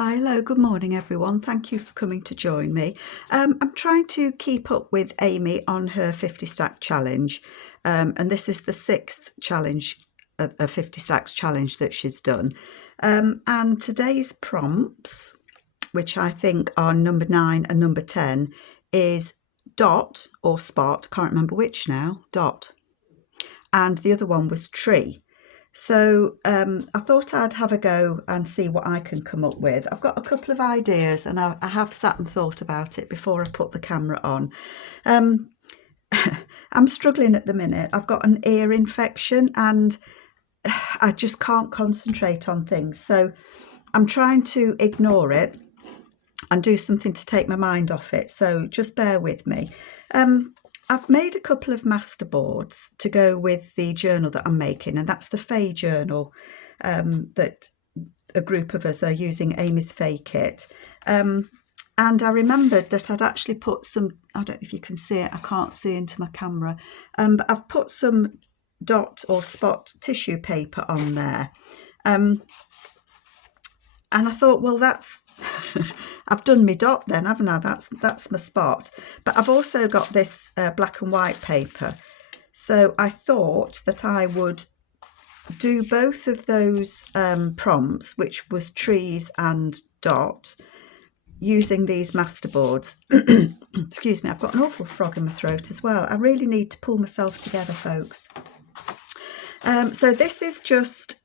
Hi, hello, good morning everyone. Thank you for coming to join me. I'm trying to keep up with Amy on her 50 stack challenge, and this is the sixth challenge, a 50 stacks challenge that she's done. And today's prompts, which I think are number 9 and number 10, is dot or spot, can't remember which now, dot, and the other one was tree. So I thought I'd have a go and see what I can come up with. I've got a couple of ideas and I have sat and thought about it before I put the camera on. I'm struggling at the minute. I've got an ear infection and I just can't concentrate on things. So I'm trying to ignore it and do something to take my mind off it. So just bear with me. I've made a couple of master boards to go with the journal that I'm making, and that's the Faye journal that a group of us are using Amy's Faye kit. And I remembered that I'd actually put some, I don't know if you can see it, I can't see into my camera, but I've put some dot or spot tissue paper on there. And I thought, well, that's I've done my dot then, haven't I? That's my spot. But I've also got this black and white paper. So I thought that I would do both of those prompts, which was trees and dot, using these master boards. Excuse me, I've got an awful frog in my throat as well. I really need to pull myself together, folks. So this is just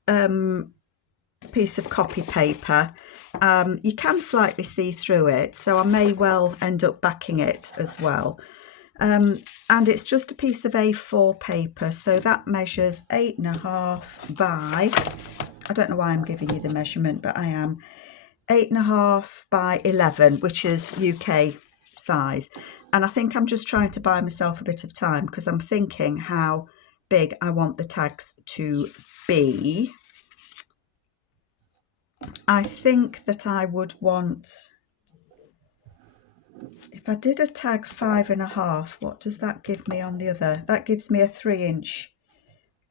piece of copy paper. You can slightly see through it, so I may well end up backing it as well. And it's just a piece of A4 paper, so that measures 8.5 by, I don't know why I'm giving you the measurement, but I am, 8.5 by 11, which is UK size. And I think I'm just trying to buy myself a bit of time because I'm thinking how big I want the tags to be. I think that I would want, if I did a tag 5.5, what does that give me on the other? That gives me a 3-inch,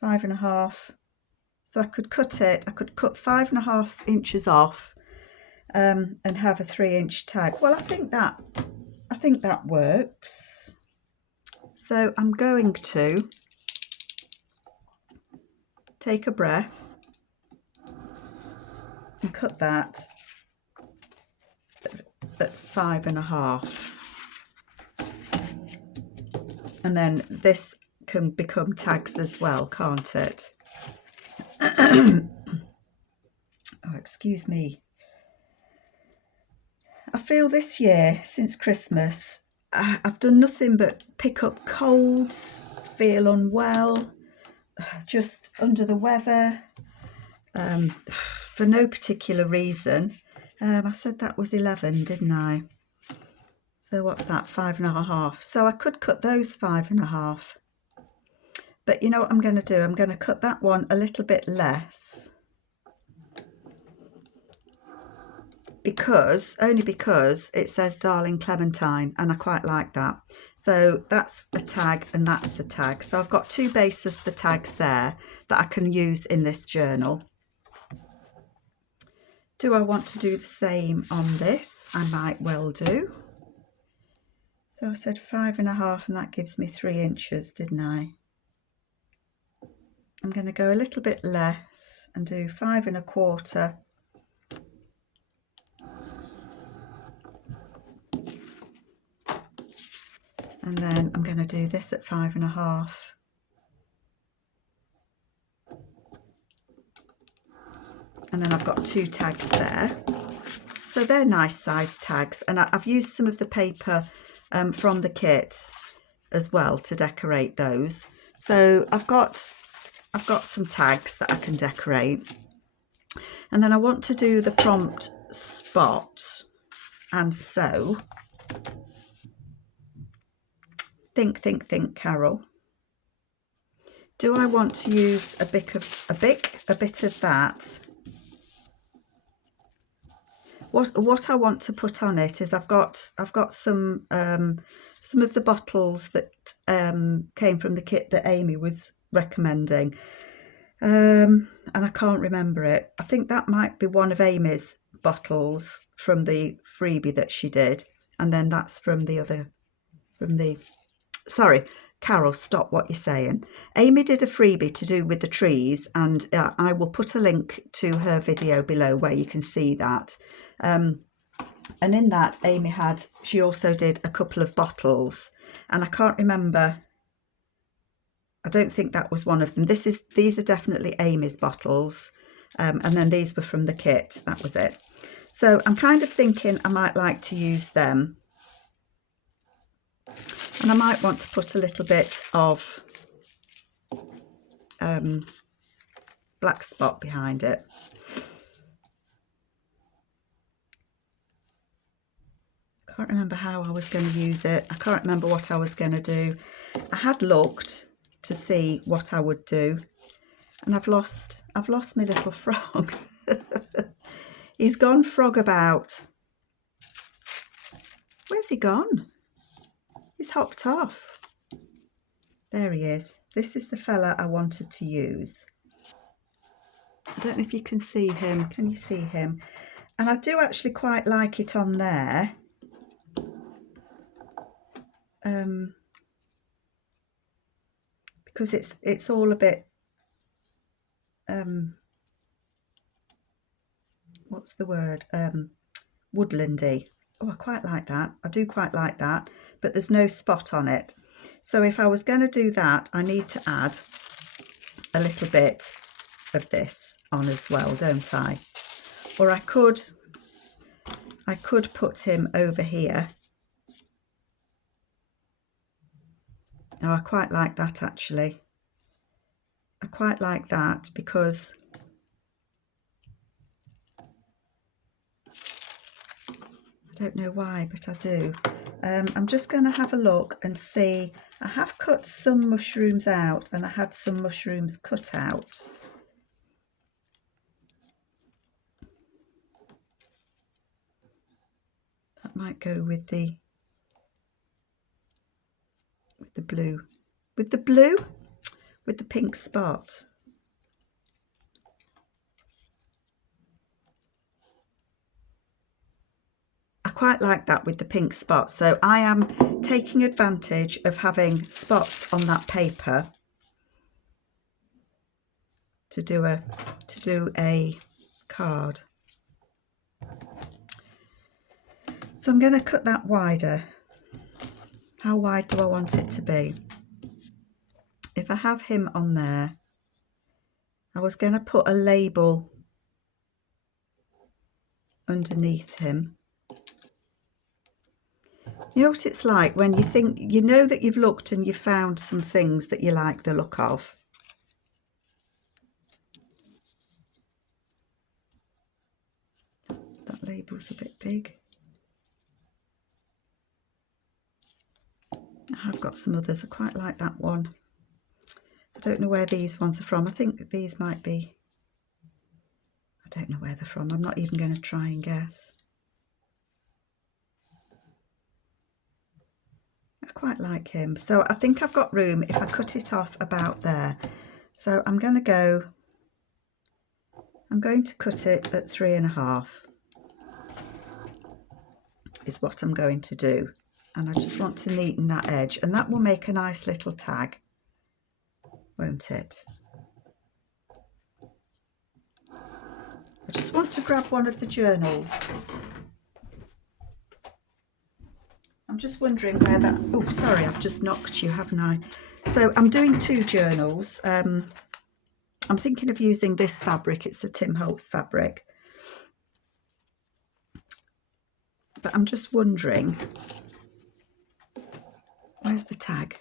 5.5. So I could cut it, I could cut 5.5 inches off and have a 3-inch tag. Well, I think that works. So I'm going to take a breath and cut that at 5.5. And then this can become tags as well, can't it? Oh, excuse me. I feel this year, since Christmas, I've done nothing but pick up colds, feel unwell, just under the weather, for no particular reason. I said that was 11, didn't I? So what's that, 5.5? So I could cut those 5.5. But you know what I'm going to do? I'm going to cut that one a little bit less. Only because it says Darling Clementine, and I quite like that. So that's a tag and that's a tag. So I've got two bases for tags there that I can use in this journal. Do I want to do the same on this? I might well do. So I said 5.5, and that gives me 3 inches, didn't I? I'm going to go a little bit less and do 5.25. And then I'm going to do this at 5.5. And then I've got two tags there. So they're nice size tags. And I've used some of the paper from the kit as well to decorate those. So I've got some tags that I can decorate. And then I want to do the prompt spot. And so think, Carol. Do I want to use a bit of that? What I want to put on it is I've got some of the bottles that came from the kit that Amy was recommending, and I can't remember it. I think that might be one of Amy's bottles from the freebie that she did, and then that's from the sorry, Carol, stop what you're saying. Amy did a freebie to do with the trees, and I will put a link to her video below where you can see that. And in that, she also did a couple of bottles, and I can't remember. I don't think that was one of them. These are definitely Amy's bottles, and then these were from the kit. That was it. So I'm kind of thinking I might like to use them, and I might want to put a little bit of black spot behind it. Can't remember how I was going to use it. I can't remember what I was going to do. I had looked to see what I would do, and I've lost my little frog. He's gone frog about. Where's he gone? He's hopped off. There he is. This is the fella I wanted to use. I don't know if you can see him. Can you see him? And I do actually quite like it on there. Because it's all a bit what's the word, woodlandy. Oh, I quite like that. I do quite like that, but there's no spot on it. So if I was going to do that, I need to add a little bit of this on as well, don't I? Or I could put him over here. Oh, I quite like that actually. I quite like that because I don't know why, but I do. I'm just going to have a look and see. I have cut some mushrooms out, and I had some mushrooms cut out. That might go with the blue. With the blue? With the pink spot. I quite like that with the pink spot. So I am taking advantage of having spots on that paper to do a card. So I'm going to cut that wider. How wide do I want it to be? If I have him on there, I was going to put a label underneath him. You know what it's like when you think, you know that you've looked and you've found some things that you like the look of. That label's a bit big. I have got some others. I quite like that one. I don't know where these ones are from. I think these might be, I don't know where they're from. I'm not even going to try and guess. I quite like him. So I think I've got room if I cut it off about there. So I'm going to cut it at 3.5 is what I'm going to do. And I just want to neaten that edge, and that will make a nice little tag, won't it? I just want to grab one of the journals. I'm just wondering where that, oh sorry, I've just knocked you, haven't I? So I'm doing 2 journals. I'm thinking of using this fabric. It's a Tim Holtz fabric. But I'm just wondering, where's the tag?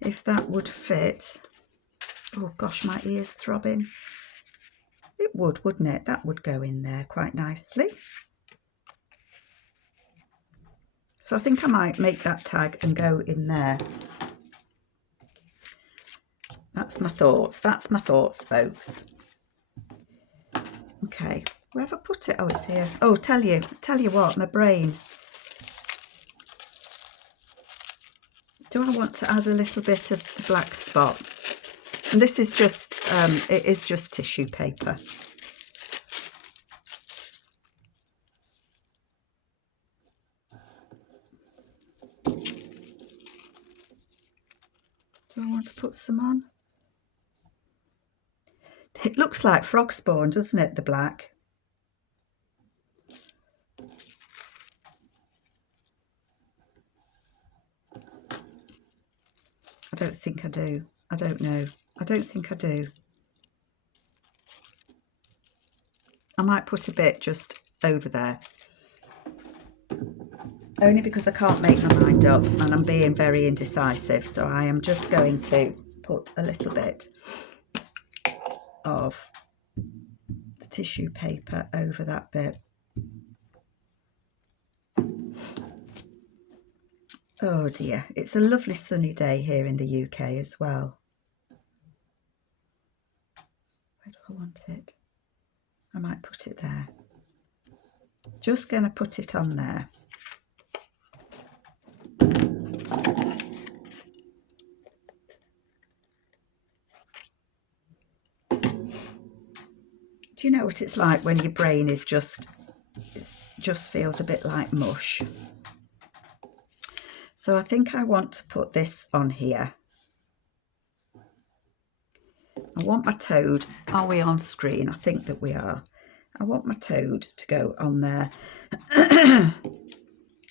If that would fit. Oh gosh, my ear's throbbing. It would, wouldn't it? That would go in there quite nicely. So I think I might make that tag and go in there. That's my thoughts. That's my thoughts, folks. Okay, where have I put it? Oh, it's here. Oh, tell you what, my brain. Do I want to add a little bit of the black spot? And this is just it is just tissue paper. Do I want to put some on? It looks like frog spawn, doesn't it, the black? I don't think I do. I don't know. I don't think I do. I might put a bit just over there. Only because I can't make my mind up and I'm being very indecisive. So I am just going to put a little bit of the tissue paper over that bit. Oh dear, it's a lovely sunny day here in the UK as well. Where do I want it? I might put it there. Just going to put it on there. Do you know what it's like when your brain is just feels a bit like mush? So I think I want to put this on here. I want my toad. Are we on screen? I think that we are. I want my toad to go on there. I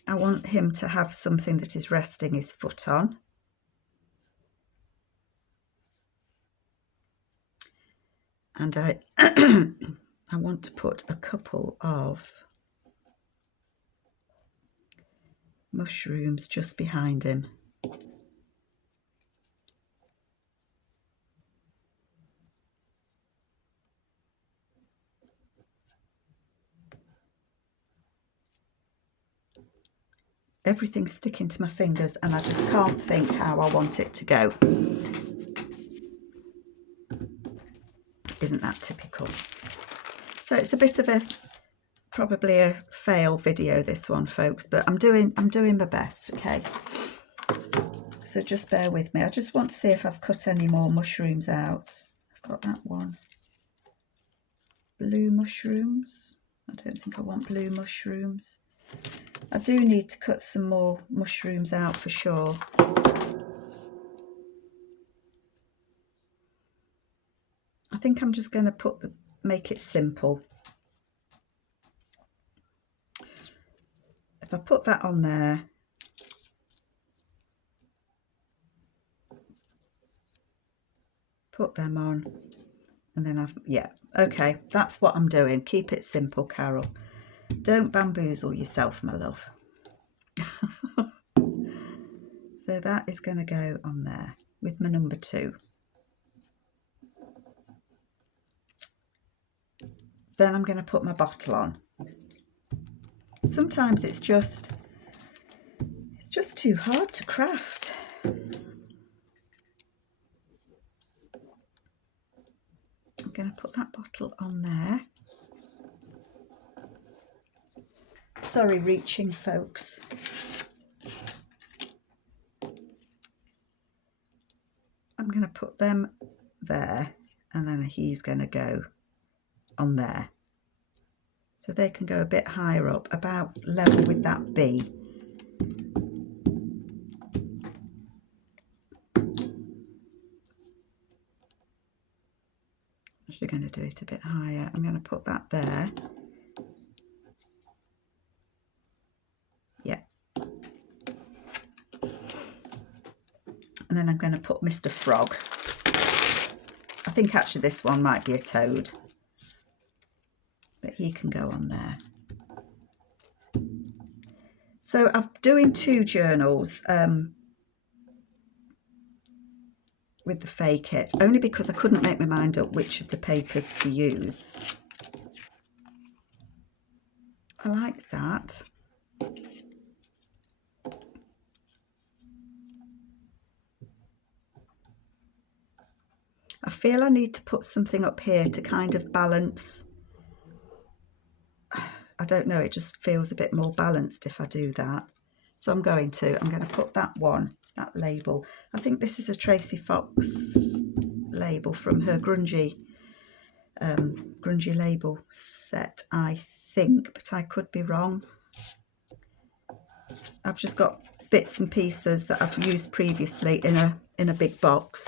want him to have something that he's resting his foot on. And I I want to put a couple of mushrooms just behind him. Everything's sticking to my fingers and I just can't think how I want it to go. Isn't that typical? So it's a bit of probably a fail video, this one, folks, but I'm doing my best, okay? So just bear with me. I just want to see if I've cut any more mushrooms out. I've got that one. Blue mushrooms. I don't think I want blue mushrooms. I do need to cut some more mushrooms out for sure. I think I'm just going to make it simple. If I put that on there, put them on, and then yeah, okay, that's what I'm doing. Keep it simple, Carol. Don't bamboozle yourself, my love. So that is going to go on there with my number 2. Then I'm going to put my bottle on. Sometimes it's just too hard to craft. I'm going to put that bottle on there. Sorry, reaching, folks. I'm going to put them there, and then he's going to go on there. So they can go a bit higher up, about level with that bee. Actually going to do it a bit higher. I'm going to put that there. Yeah. And then I'm going to put Mr. Frog. I think actually this one might be a toad, but he can go on there. So I'm doing 2 journals with the fake kit, only because I couldn't make my mind up which of the papers to use. I like that. I feel I need to put something up here to kind of balance. I don't know, it just feels a bit more balanced if I do that. So I'm going to put that one, that label. I think this is a Tracy Fox label from her grungy label set, I think, but I could be wrong. I've just got bits and pieces that I've used previously in a big box.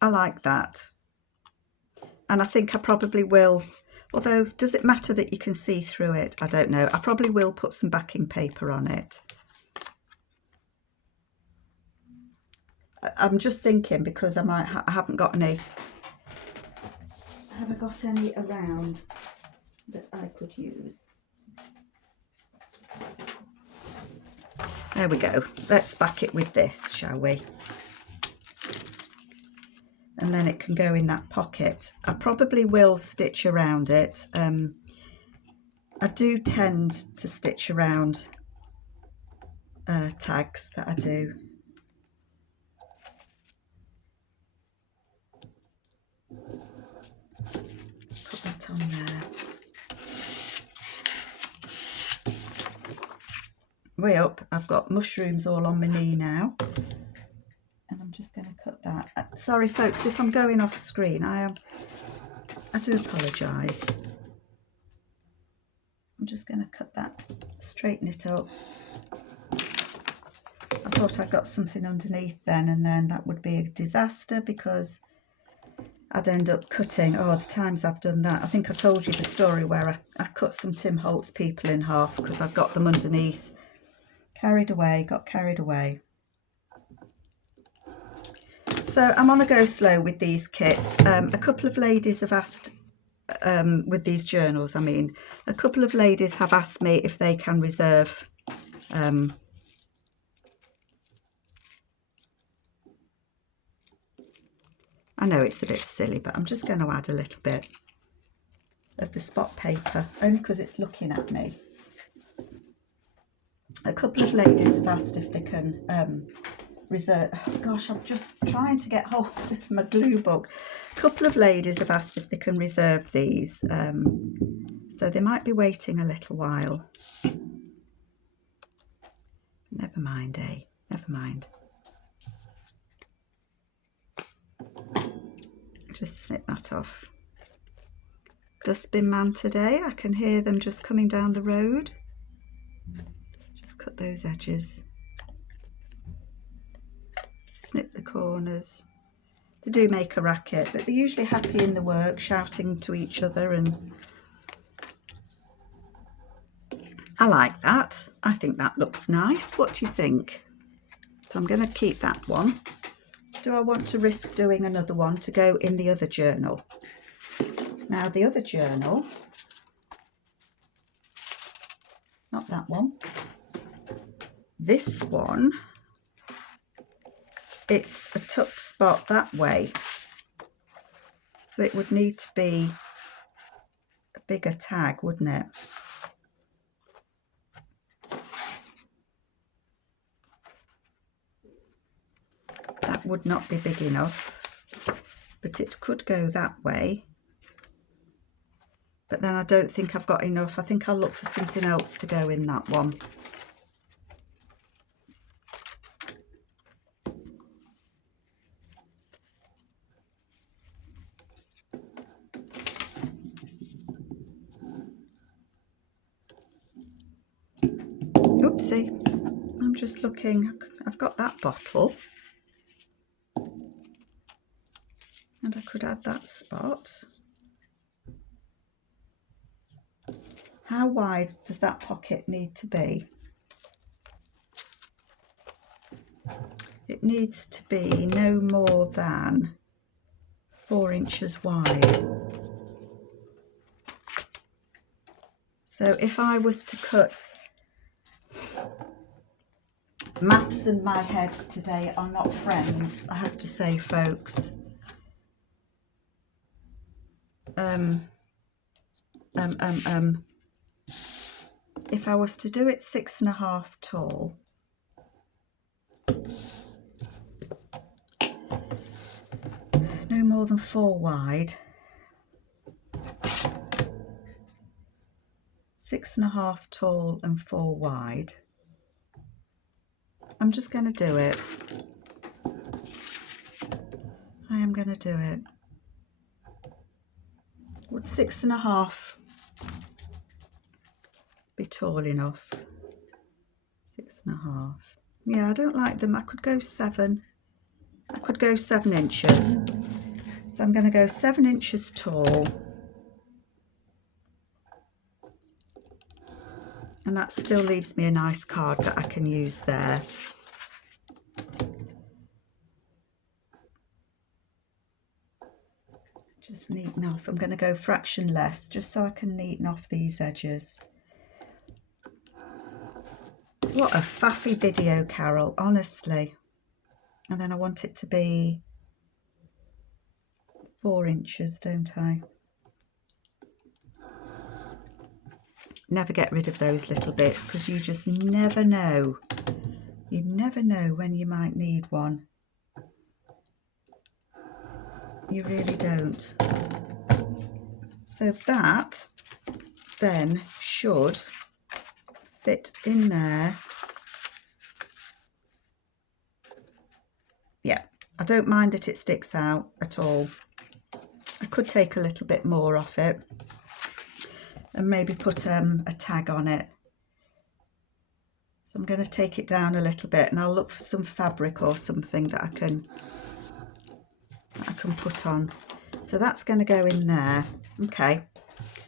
I like that, and I think I probably will, although does it matter that you can see through it? I don't know. I probably will put some backing paper on it. I'm just thinking, because I might I haven't got any. Have I got any around that I could use? There we go. Let's back it with this, shall we? And then it can go in that pocket. I probably will stitch around it. I do tend to stitch around tags that I do. Put that on there. Way up, I've got mushrooms all on my knee now. And I'm just going to cut that. Sorry folks, if I'm going off screen, I do apologise. I'm just going to cut that, straighten it up. I thought I got something underneath then, and then that would be a disaster, because I'd end up cutting. Oh, the times I've done that. I think I told you the story where I cut some Tim Holtz people in half because I've got them underneath. Got carried away. So I'm on a go slow with these kits. A couple of ladies have asked, with these journals, I mean, a couple of ladies have asked me if they can reserve I know it's a bit silly, but I'm just going to add a little bit of the spot paper, only because it's looking at me. A couple of ladies have asked if they can reserve. Oh gosh, I'm just trying to get hold of my glue book. A couple of ladies have asked if they can reserve these, so they might be waiting a little while. Never mind, eh? Never mind. Just snip that off. Dustbin man today. I can hear them just coming down the road. Just cut those edges. Snip the corners. They do make a racket, but they're usually happy in the work, shouting to each other, and I like that. I think that looks nice. What do you think? So I'm going to keep that one. Do I want to risk doing another one to go in the other journal? Now the other journal, not that one, this one, it's a tuck spot that way, so it would need to be a bigger tag, wouldn't it? That would not be big enough, but it could go that way. But then I don't think I've got enough. I think I'll look for something else to go in that one. Oopsie, I'm just looking. I've got that bottle. And I could add that spot. How wide does that pocket need to be? It needs to be no more than 4 inches wide. So if I was to cut, maths and my head today are not friends, I have to say, folks. If I was to do it 6.5 tall, no more than 4 wide, 6.5 tall and 4 wide, I'm just going to do it. I am going to do it. Would 6.5 be tall enough? 6.5. Yeah, I don't like them. I could go 7. I could go 7 inches. So I'm going to go 7 inches tall. And that still leaves me a nice card that I can use there. Just neaten off. I'm going to go fraction less, just so I can neaten off these edges. What a faffy video, Carol, honestly. And then I want it to be 4 inches, don't I? Never get rid of those little bits, because you just never know. You never know when you might need one. You really don't. So that then should fit in there. Yeah, I don't mind that it sticks out at all. I could take a little bit more off it and maybe put a tag on it. So I'm going to take it down a little bit, and I'll look for some fabric or something that I can put on. So that's going to go in there. Okay,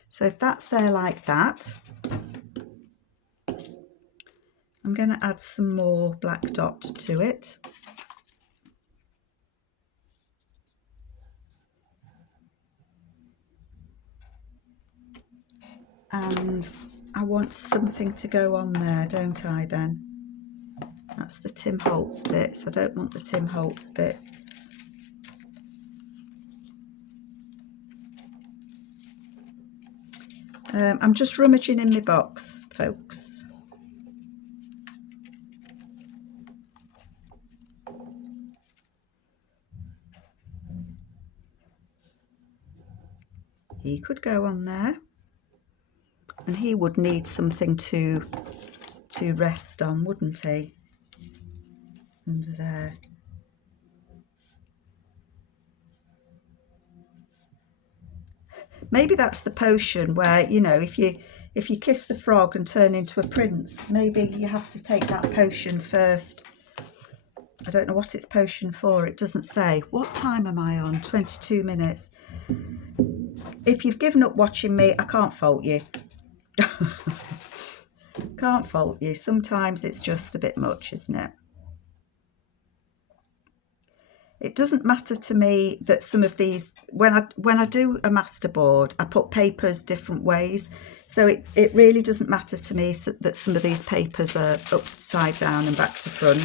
so if that's there like that, I'm going to add some more black dot to it. And I want something to go on there, don't I then? That's the Tim Holtz bits. I don't want the Tim Holtz bits. I'm just rummaging in my box, folks. He could go on there, and he would need something to rest on, wouldn't he? Under there. Maybe that's the potion where, you know, if you kiss the frog and turn into a prince, maybe you have to take that potion first. I don't know what it's potion for. It doesn't say. What time am I on? 22 minutes. If you've given up watching me, I can't fault you. Can't fault you. Sometimes it's just a bit much, isn't it? It doesn't matter to me that some of these, when I do a masterboard, I put papers different ways. So it really doesn't matter to me that some of these papers are upside down and back to front.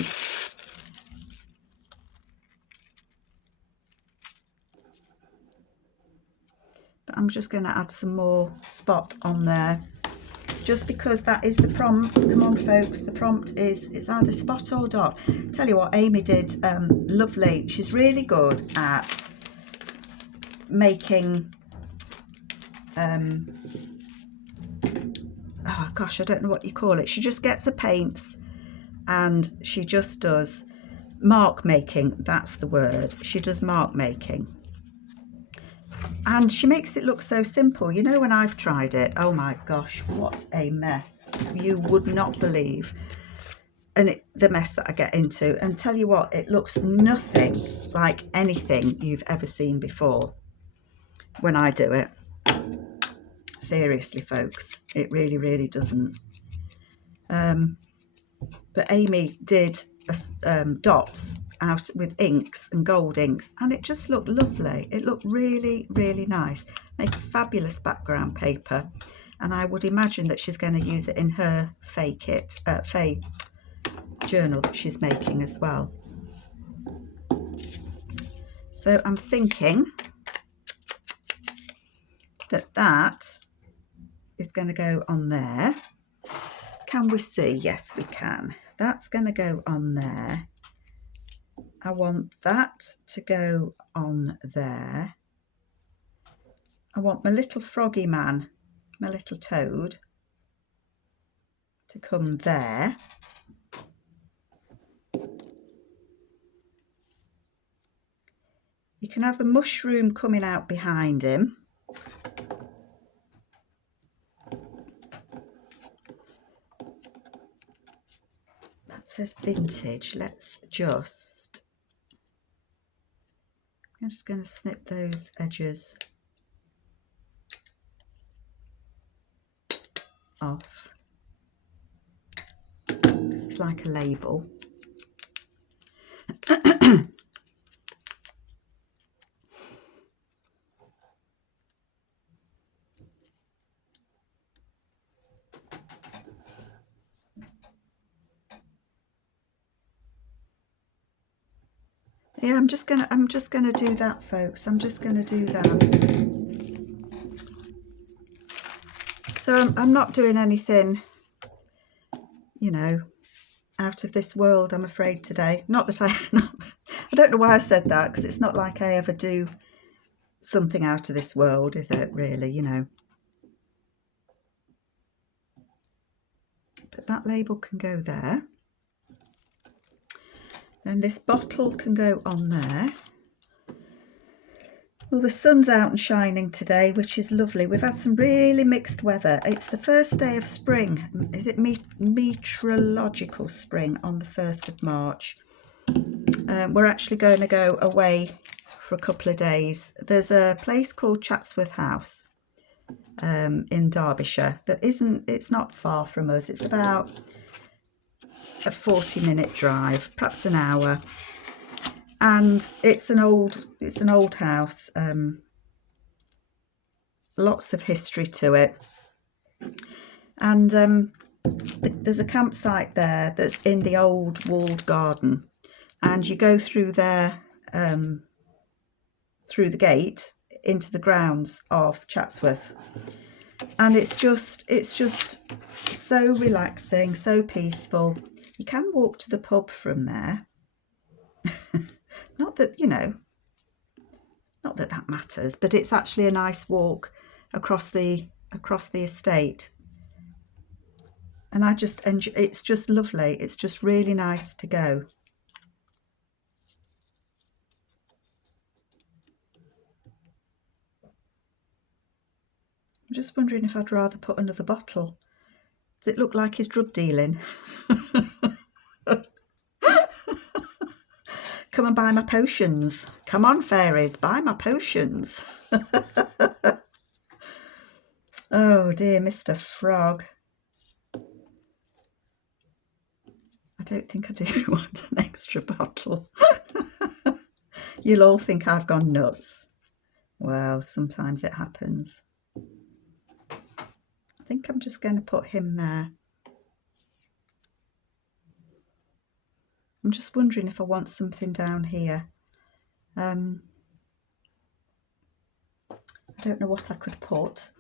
But I'm just going to add some more spot on there, just because that is the prompt. Come on, folks, the prompt is it's either spot or dot. Tell you what, Amy did lovely. She's really good at making oh gosh, I don't know what you call it. She just gets the paints and she just does mark making. That's the word. She does mark making. And she makes it look so simple. You know, when I've tried it, oh my gosh, what a mess. You would not believe the mess that I get into. And tell you what, it looks nothing like anything you've ever seen before when I do it. Seriously, folks, it really, really doesn't. But Amy did dots out with inks and gold inks, and it just looked lovely. It looked really, really nice. Make a fabulous background paper, and I would imagine that she's going to use it in her Faye kit, Faye journal that she's making as well. So I'm thinking that that is going to go on there. Can we see? Yes, we can. That's going to go on there. I want that to go on there. I want my little froggy man, my little toad, to come there. You can have a mushroom coming out behind him. That says vintage. Let's just... I'm just going to snip those edges off. It's like a label. Yeah, I'm just gonna do that, folks. I'm just gonna do that. So I'm not doing anything, you know, out of this world, I'm afraid, today. Not that I don't know why I said that, because it's not like I ever do something out of this world, is it, really, you know? But that label can go there. And this bottle can go on there. Well, the sun's out and shining today, which is lovely. We've had some really mixed weather. It's the first day of spring. Is it meteorological spring on the 1st of March? We're actually going to go away for a couple of days. There's a place called Chatsworth House in Derbyshire that it's not far from us. It's about a 40-minute drive, perhaps an hour. And it's an old house. Lots of history to it, and there's a campsite there that's in the old walled garden, and you go through there through the gate into the grounds of Chatsworth, and it's just so relaxing, so peaceful. You can walk to the pub from there. Not that, you know, not that that matters, but it's actually a nice walk across the estate. And I just enjoy, it's just lovely. It's just really nice to go. I'm just wondering if I'd rather put another bottle. Does it look like he's drug dealing? Come and buy my potions. Come on, fairies, buy my potions. Oh dear, Mr. Frog. I don't think I do want an extra bottle. You'll all think I've gone nuts. Well, sometimes it happens. I think I'm just going to put him there. I'm just wondering if I want something down here. I don't know what I could put.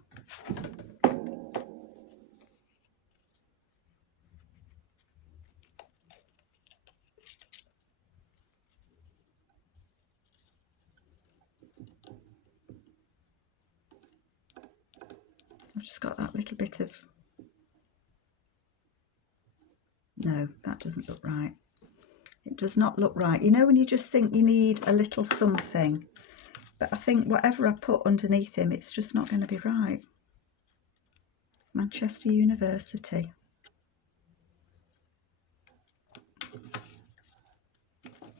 I've just got that little bit of... No, that doesn't look right. It does not look right. You know when you just think you need a little something, but I think whatever I put underneath him, it's just not going to be right. Manchester University.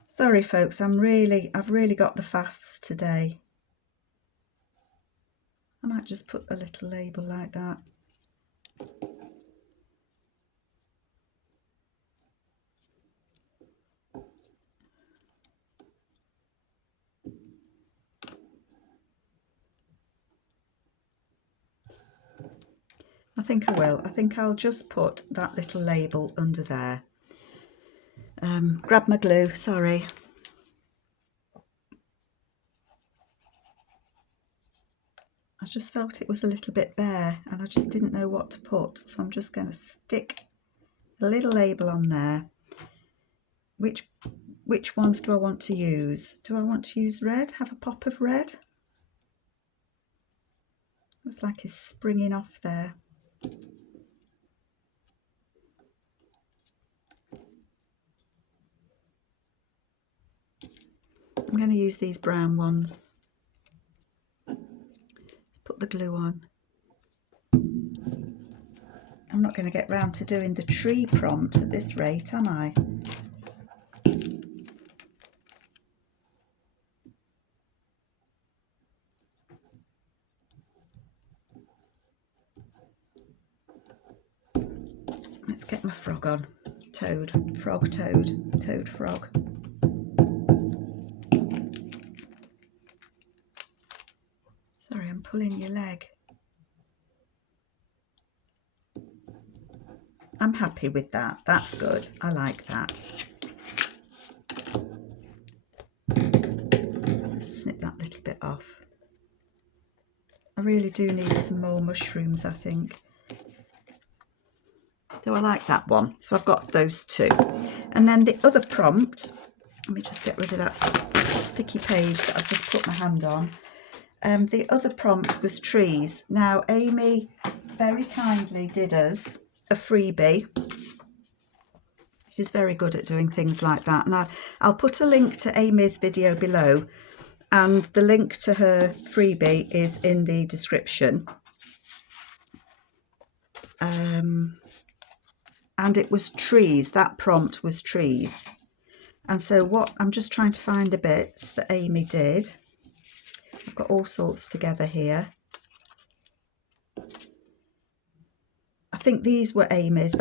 Sorry folks, I've really got the faffs today. I might just put a little label like that. I think I will. I think I'll just put that little label under there. Grab my glue, sorry. I just felt it was a little bit bare and I just didn't know what to put. So I'm just going to stick a little label on there. Which ones do I want to use? Do I want to use red? Have a pop of red? Looks like it's springing off there. I'm going to use these brown ones. Let's put the glue on. I'm not going to get round to doing the tree prompt at this rate, am I? Let's get my frog on. Toad, frog, toad, toad, frog. Sorry, I'm pulling your leg. I'm happy with that. That's good. I like that. Snip that little bit off. I really do need some more mushrooms, I think. So I like that one. So I've got those two. And then the other prompt, let me just get rid of that sticky page that I've just put my hand on. The other prompt was trees. Now, Amy very kindly did us a freebie. She's very good at doing things like that. And I'll put a link to Amy's video below, and the link to her freebie is in the description. And it was trees. That prompt was trees. And so what I'm just trying to find the bits that Amy did. I've got all sorts together here. I think these were Amy's.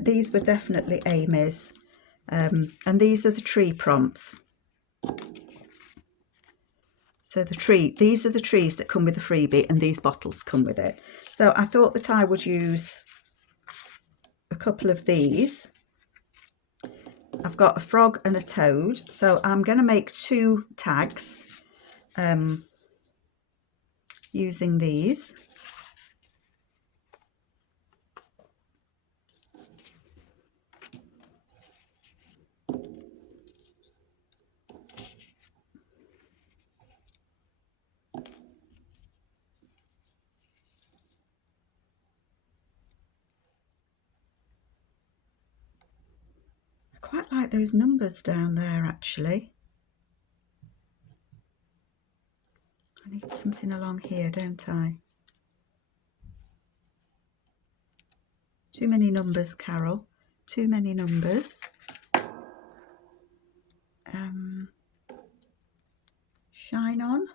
These were definitely Amy's. And these are the tree prompts. So these are the trees that come with the freebie, and these bottles come with it. So I thought that I would use a couple of these. I've got a frog and a toad. So I'm going to make 2 tags using these. I quite like those numbers down there, actually. I need something along here, don't I? Too many numbers, Carol. Too many numbers. Shine on.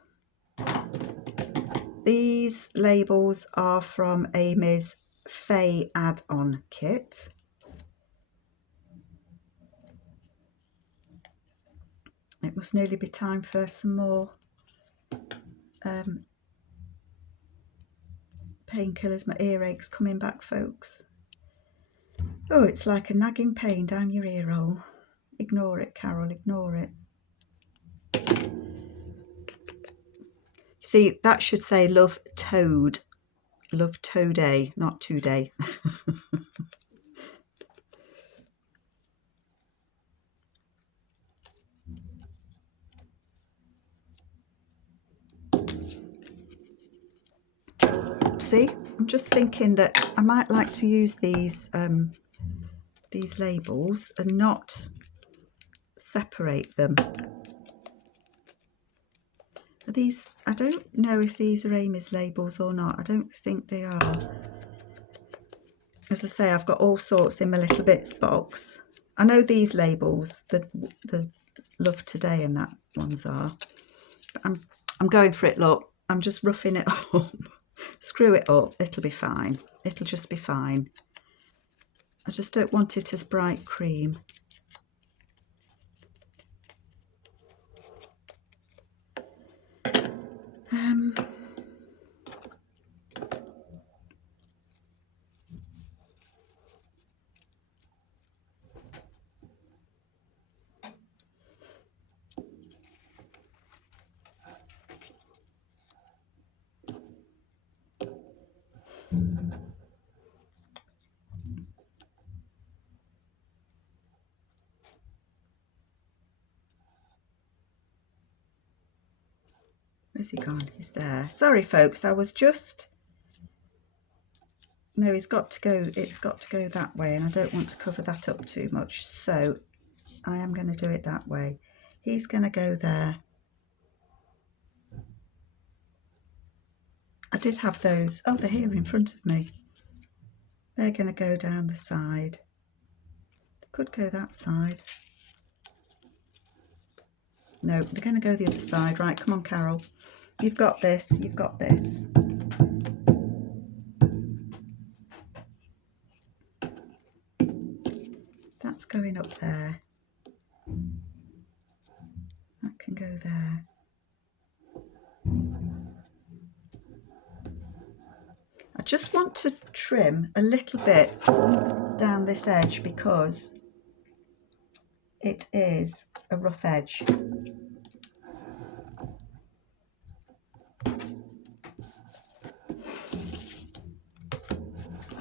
These labels are from Amy's Faye add-on kit. It must nearly be time for some more painkillers. My earache's coming back, folks. Oh, it's like a nagging pain down your ear hole. Ignore it, Carol, ignore it. See, that should say love toad. Love today, not today. See, I'm just thinking that I might like to use these labels and not separate them. Are these, I don't know if these are Amy's labels or not. I don't think they are. As I say, I've got all sorts in my little bits box. I know these labels, the Love Today and that ones are. But I'm going for it, look. I'm just roughing it up. Screw it up, it'll be fine. It'll just be fine. I just don't want it as bright cream. Where's he gone? He's there. Sorry, folks, I was just... No, he's got to go. It's got to go that way, and I don't want to cover that up too much. So I am going to do it that way. He's going to go there. I did have those. Oh, they're here in front of me. They're going to go down the side. They could go that side. No, they're going to go the other side. Right, come on, Carol. You've got this. You've got this. That's going up there. That can go there. I just want to trim a little bit down this edge because it is a rough edge. And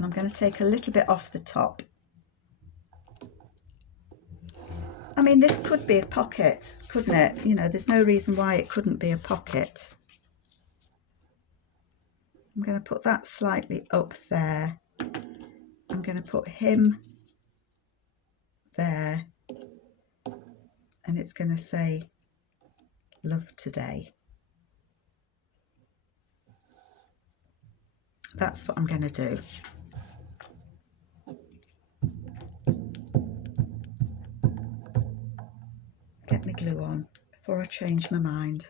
I'm going to take a little bit off the top. I mean, this could be a pocket, couldn't it? You know, there's no reason why it couldn't be a pocket. I'm going to put that slightly up there. I'm going to put him there. And it's going to say, love today. That's what I'm going to do. Get my glue on before I change my mind.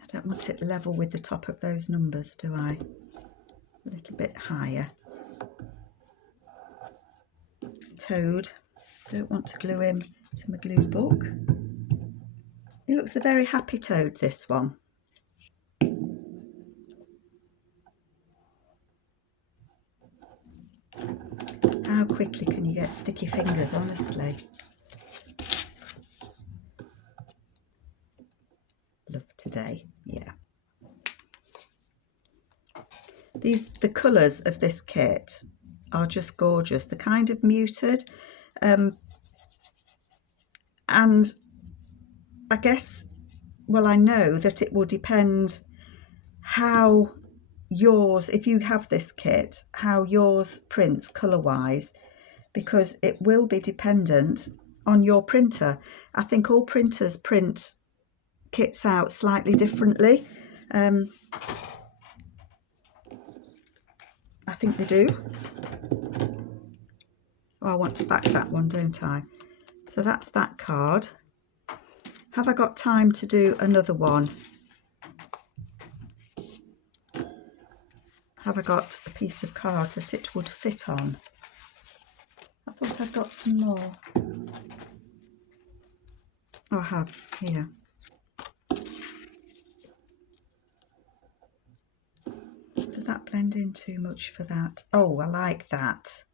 I don't want it level with the top of those numbers, do I? A little bit higher. Toad. Don't want to glue him to my glue book. He looks a very happy toad, this one. How quickly can you get sticky fingers, honestly? Love today, yeah. The colours of this kit are just gorgeous. They're kind of muted. And I guess, well, I know that it will depend how yours, if you have this kit, how yours prints colour-wise, because it will be dependent on your printer. I think all printers print kits out slightly differently. I think they do. Oh, I want to back that one, don't I? So that's that card. Have I got time to do another one? Have I got a piece of card that it would fit on? I thought I'd got some more. Oh, I have, here. Does that blend in too much for that? Oh, I like that.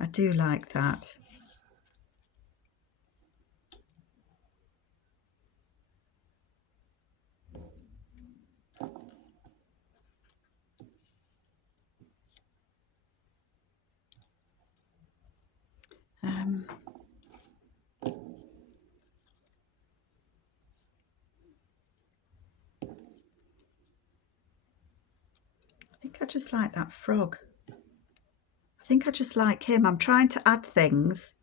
I do like that. I think I just like that frog. I think I just like him. I'm trying to add things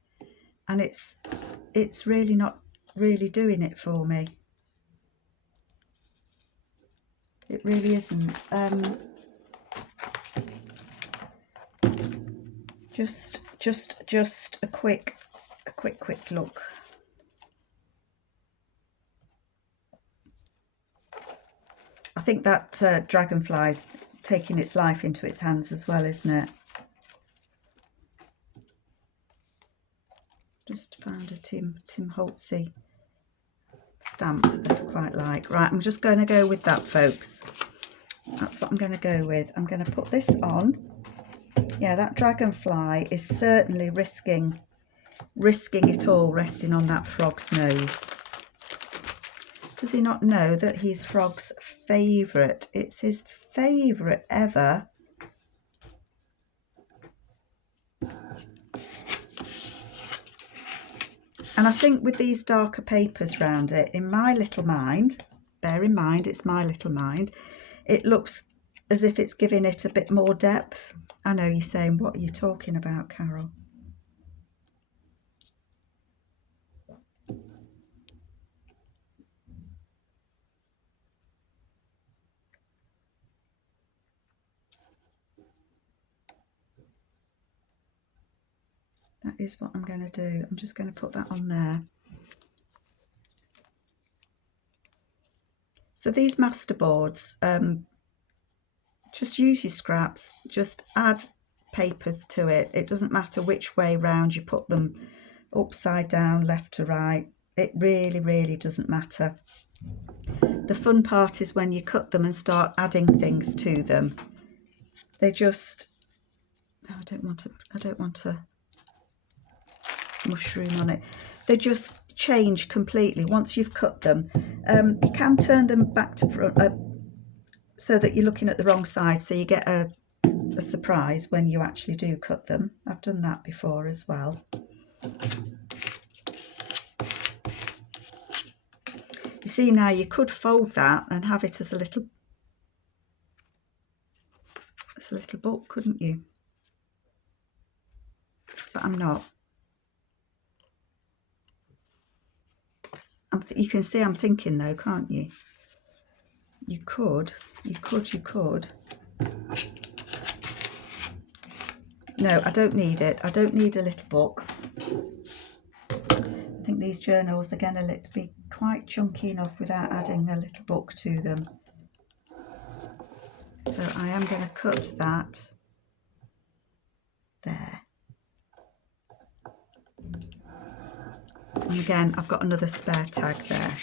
and it's really not really doing it for me. It really isn't. Just a quick look. I think that dragonfly's taking its life into its hands as well, isn't it? Just found a Tim Holtzy stamp that I quite like. Right, I'm just going to go with that, folks. That's what I'm going to go with. I'm going to put this on. Yeah, that dragonfly is certainly risking it all resting on that frog's nose. Does he not know that he's Frog's favourite? It's his favourite ever. And I think with these darker papers round it, in my little mind, bear in mind it's my little mind, it looks as if it's giving it a bit more depth. I know you're saying, what are you talking about, Carol? That is what I'm going to do. I'm just going to put that on there. So these masterboards, just use your scraps, just add papers to it. It doesn't matter which way round you put them, upside down, left to right. It really, really doesn't matter. The fun part is when you cut them and start adding things to them. They just, oh, I don't want to mushroom on it. They just change completely once you've cut them. You can turn them back to front so that you're looking at the wrong side, so you get a surprise when you actually do cut them. I've done that before as well. You see, now you could fold that and have it as a little book, couldn't you? But I'm not. You can see I'm thinking though, can't you? You could. No, I don't need it. I don't need a little book. I think these journals are going to be quite chunky enough without adding a little book to them. So I am going to cut that there. And again, I've got another spare tag there.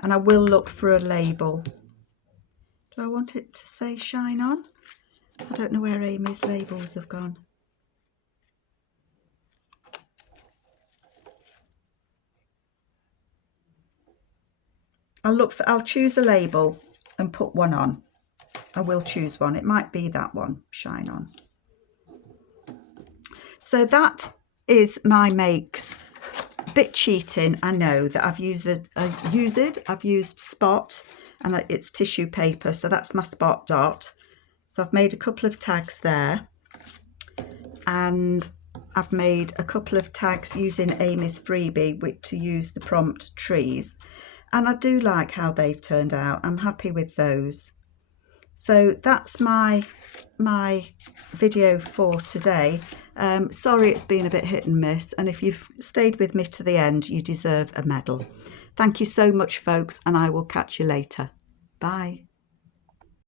And I will look for a label. Do I want it to say shine on? I don't know where Amy's labels have gone. I'll choose a label and put one on. I will choose one. It might be that one, shine on. So that is my makes. Bit cheating, I know, that I've used spot, and it's tissue paper, so that's my spot dot. So I've made a couple of tags there, and I've made a couple of tags using Amy's freebie to use the prompt trees, and I do like how they've turned out. I'm happy with those. So that's my video for today. Sorry it's been a bit hit and miss, and if you've stayed with me to the end, you deserve a medal. Thank you so much, folks, and I will catch you later. Bye.